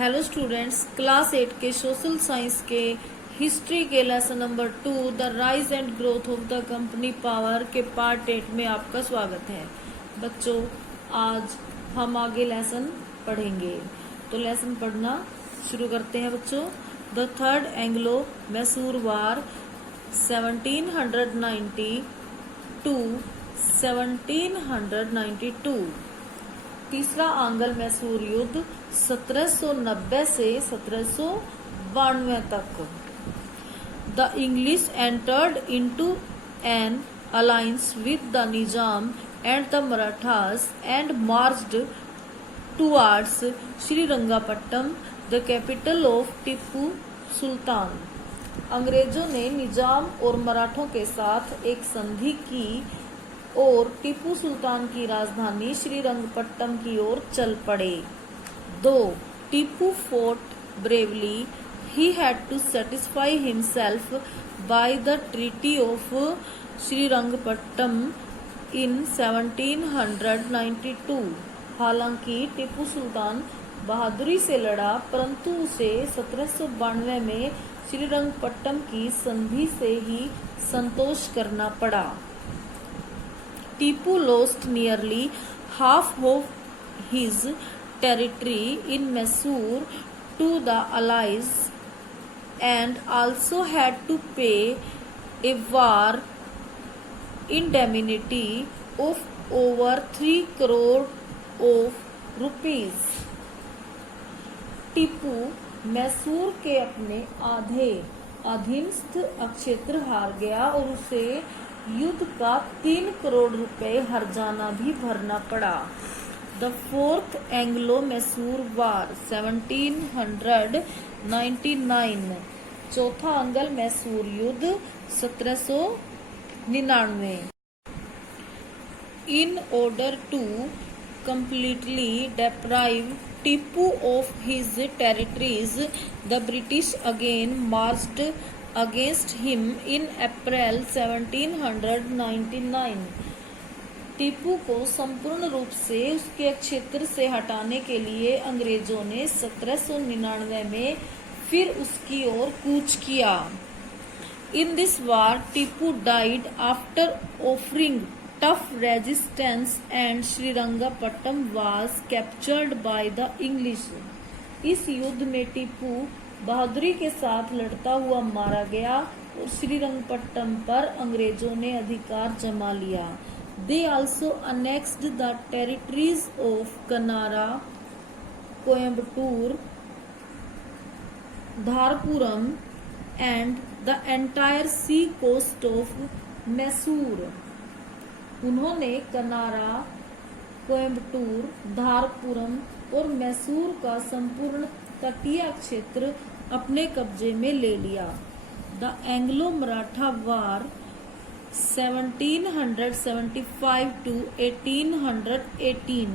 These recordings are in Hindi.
हेलो स्टूडेंट्स, क्लास 8 के सोशल साइंस के हिस्ट्री के lesson number 2 the rise and growth of the company power के पार्ट 8 में आपका स्वागत है। बच्चों, आज हम आगे लेसन पढ़ेंगे, तो लेसन पढ़ना शुरू करते हैं बच्चों। The third Anglo Mysore war 1790 to 1792। तीसरा आंग्ल मैसूर युद्ध 1790 से 1792 तक। The English entered into an alliance with the Nizam and the Marathas and marched towards Srirangapatnam, the capital of Tipu Sultan. अंग्रेजों ने निजाम और मराठों के साथ एक संधि की और टीपू सुल्तान की राजधानी श्रीरंगपट्टनम की ओर चल पड़े। 2. Tipu fought bravely. He had to satisfy himself by the Treaty of Srirangapatnam in 1792. हालांकि टीपू सुल्तान बहादुरी से लड़ा, परंतु उसे 1792 में श्रीरंगपट्टनम की संधि से ही संतोष करना पड़ा। Tipu lost nearly half of his territory in Mysore to the Allies and also had to pay a war indemnity of over 3 crore of rupees. Tipu Mysore के अपने आधे अधीनस्थ क्षेत्र हार गया और उसे युद्ध का 3 करोड़ रुपए हर्जाना भी भरना पड़ा। The fourth Anglo Mysore war 1799। चौथा आंग्ल मैसूर युद्ध 1799। In order to completely deprive Tipu of his territories, the British again marched against him in April 1799. Tipu को संपूर्ण रूप से उसके क्षेत्र से हटाने के लिए अंग्रेजों ने 1799 में फिर उसकी ओर कूच किया। In this war, Tipu died after offering tough resistance and Srirangapatnam was captured by the English. इस युद्ध में टीपू बहादुरी के साथ लड़ता हुआ मारा गया और श्रीरंगपट्टनम पर अंग्रेजों ने अधिकार जमा लिया। They also annexed the territories of Kanara, Coimbatore, Dharpuram and the entire sea coast of Mysore. उन्होंने कनारा, कोयम्बटूर, धारपुरम और मैसूर का संपूर्ण तटीय क्षेत्र अपने कब्जे में ले लिया। The Anglo Maratha war 1775 to 1818।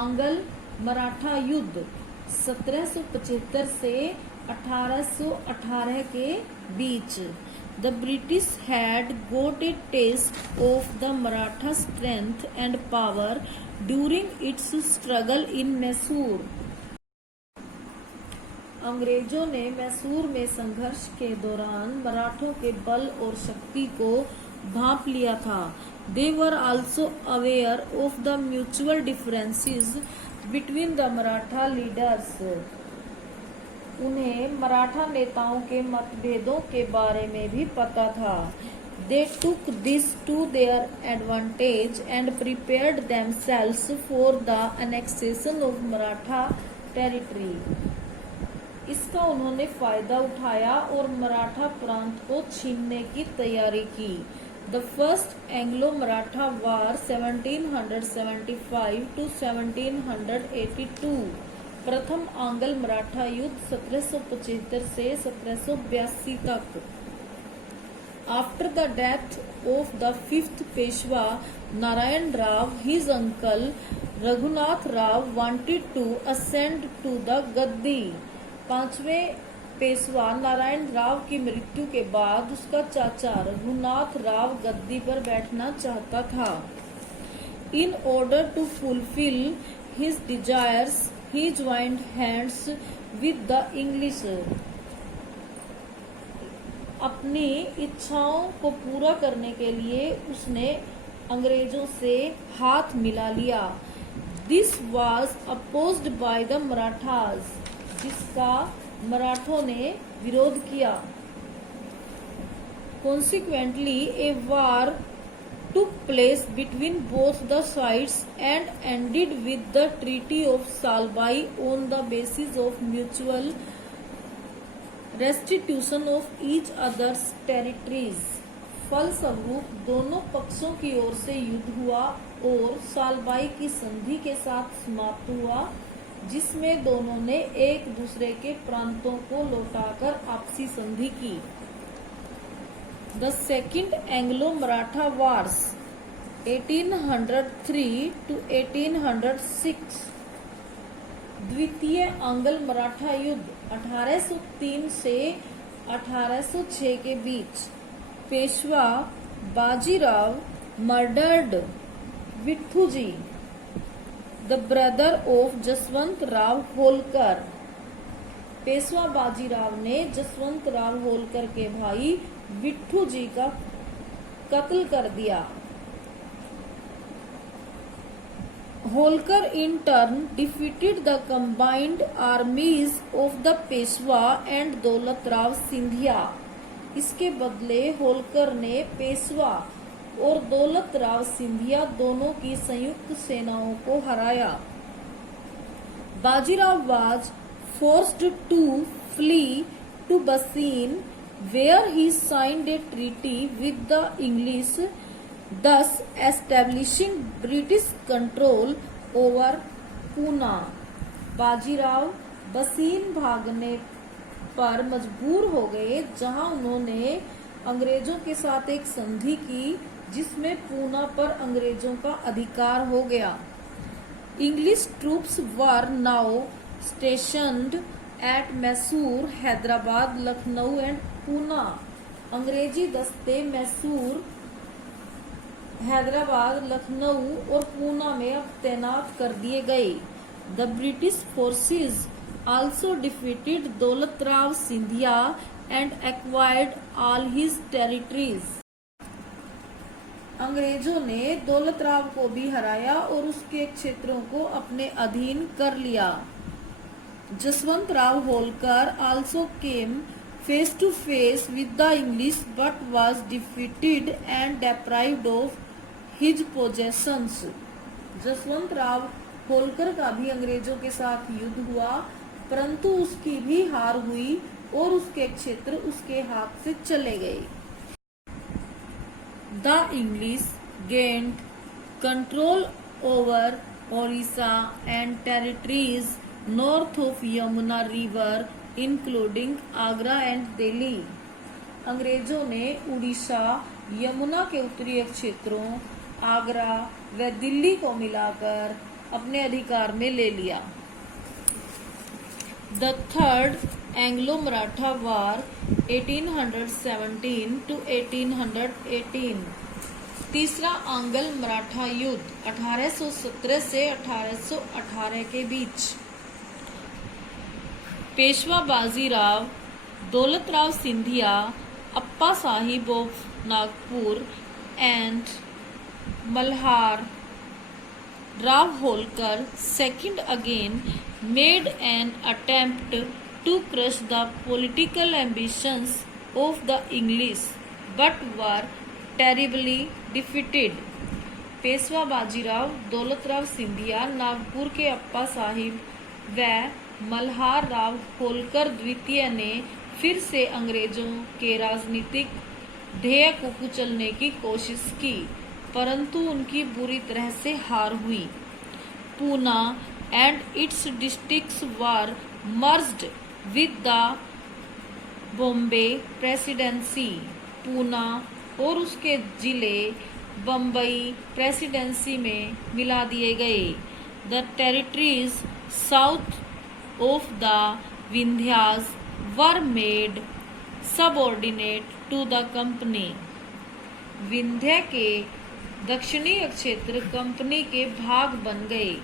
आंग्ल मराठा युद्ध 1775 से 1818 के बीच। The British had got a taste of the Maratha strength and power during its struggle in Mysore. अंग्रेजों ने मैसूर में संघर्ष के दौरान मराठों के बल और शक्ति को भांप लिया था। They were also aware of the mutual differences between the Maratha leaders. उन्हें मराठा नेताओं के मतभेदों के बारे में भी पता था। They took this to their advantage and prepared themselves for the annexation of Maratha territory. इसका उन्होंने फायदा उठाया और मराठा प्रांत को छीनने की तैयारी की। The first Anglo-Maratha War 1775 to 1782। प्रथम आंग्ल मराठा युद्ध 1775 से 1782 तक। After the death of the fifth Peshwa Narayan Rao, his uncle Raghunath Rao wanted to ascend to the गद्दी। पांचवें पेशवा नारायण राव की मृत्यु के बाद उसका चाचा रघुनाथ राव गद्दी पर बैठना चाहता था। In order to fulfill his desires, he joined hands with the English. अपनी इच्छाओं को पूरा करने के लिए उसने अंग्रेजों से हाथ मिला लिया. This was opposed by the Marathas, जिसका मराठों ने विरोध किया. Consequently, a war took place between both the sides and ended with the Treaty of Salbai on the basis of mutual restitution of each other's territories. फलस्वरूप दोनों पक्षों की ओर से युद्ध हुआ और सालबाई की संधि के साथ समाप्त हुआ, जिसमें दोनों ने एक दूसरे के प्रांतों को लौटाकर आपसी संधि की. The Second Anglo-Maratha Wars 1803 to 1806. द्वितीय आंग्ल मराठा युद्ध 1803 से 1806 के बीच. Peshwa Bajirao murdered विट्ठूजी, the brother of Jaswant Rao Holkar. Peshwa Bajirao ने जसवंत राव होलकर के भाई विट्ठू जी का कत्ल कर दिया. Holkar in turn defeated the combined armies of the Peshwa and दौलत राव सिंधिया. इसके बदले होलकर ने पेशवा और दौलत राव सिंधिया दोनों की संयुक्त सेनाओं को हराया. Bajirao was forced to flee to Bassein, where he signed a treaty with the English, thus establishing British control over Poona. Bajirao बसीन भागने पर मजबूर हो गए, जहां उन्होंने अंग्रेजों के साथ एक संधि की जिसमें पूना पर अंग्रेजों का अधिकार हो गया. English troops were now stationed at Mysore, Hyderabad, Lucknow and Poona. अंग्रेजी दस्ते मैसूर, हैदराबाद, लखनऊ और पूना में अब तैनात कर दिए गए. The British forces also defeated Daulat Rao Scindia and acquired all his territories. अंग्रेजों ने दौलत राव को भी हराया और उसके क्षेत्रों को अपने अधीन कर लिया. Jaswant Rao Holkar also came face to face with the English but was defeated and deprived of his possessions. Jaswant Rao Holkar का भी अंग्रेजों के साथ युद्ध हुआ, परंतु उसकी भी हार हुई और उसके क्षेत्र उसके हाथ से चले गए. The English gained control over Orissa and territories north of Yamuna River, including Agra and Delhi. अंग्रेजों ने उड़ीसा, यमुना के उत्तरीय क्षेत्रों, आगरा व दिल्ली को मिलाकर अपने अधिकार में ले लिया. The Third Anglo-Maratha War 1817 to 1818. तीसरा आंग्ल मराठा युद्ध 1817 से 1818 के बीच. Peshwa Bajirao, Daulat Rao Scindia, Appa Sahib of Nagpur and Malhar Rao Holkar second again made an attempt to crush the political ambitions of the English but were terribly defeated. Peshwa Bajirao, Daulat Rao Scindia, Nagpur के अप्पा साहिब व मल्हार राव होलकर द्वितीय ने फिर से अंग्रेजों के राजनीतिक ध्येय को कुचलने की कोशिश की, परंतु उनकी बुरी तरह से हार हुई. Poona and it's districts were merged with the Bombay presidency. Poona और उसके जिले बम्बई प्रेसिडेंसी में मिला दिए गए. The territories south of the Vindhyas were made subordinate to the company. Vindhya के दक्षिणीय क्षेत्र कंपनी के भाग बन गए.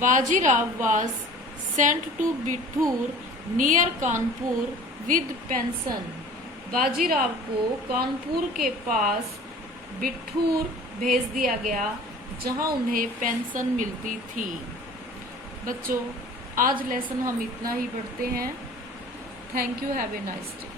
Bajirao was sent to Bithoor near Kanpur with pension. Bajirao को कानपुर के पास बिठूर भेज दिया गया जहां उन्हें पेंशन मिलती थी। बच्चों, आज लेसन हम इतना ही पढ़ते हैं। Thank you, have a nice day.